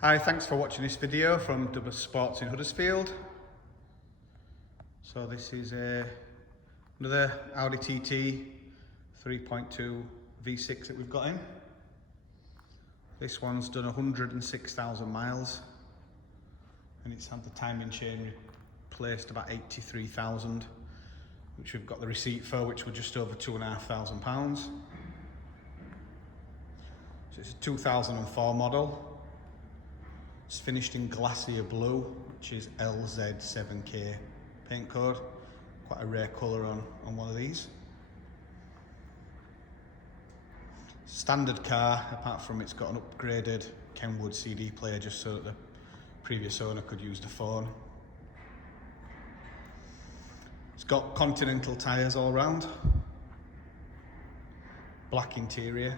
Hi, thanks for watching this video from Double Sports in Huddersfield. So this is another Audi TT 3.2 V6 that we've got in. This one's done 106,000 miles and it's had the timing chain replaced about 83,000, which we've got the receipt for, which were just over £2,500. So it's a 2004 model. It's finished in Glacier blue, which is LZ7K paint code. Quite a rare colour on one of these. Standard car, apart from it's got an upgraded Kenwood CD player just so that the previous owner could use the phone. It's got continental tyres all round. Black interior.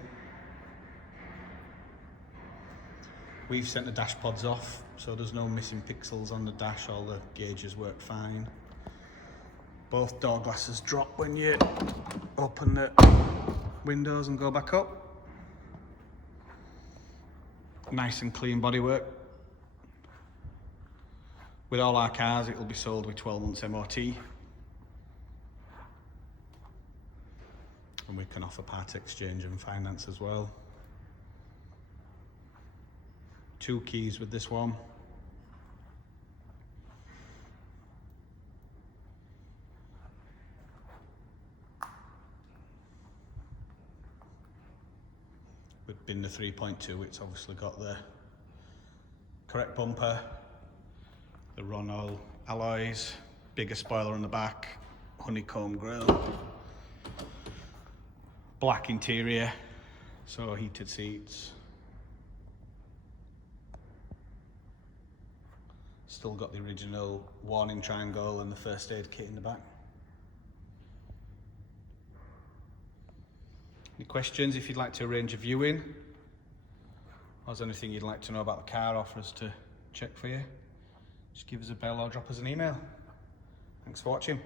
We've sent the dash pods off, so there's no missing pixels on the dash, all the gauges work fine. Both door glasses drop when you open the windows and go back up. Nice and clean bodywork. With all our cars, it will be sold with 12 months MOT. And we can offer part exchange and finance as well. 2 keys with this one. With bin the 3.2, it's obviously got the correct bumper, the ronal alloys, bigger spoiler on the back, honeycomb grille, black interior, so heated seats. Still got the original warning triangle and the first aid kit in the back. Any questions if you'd like to arrange a viewing? Or is there anything you'd like to know about the car or for us to check for you? Just give us a bell or drop us an email. Thanks for watching.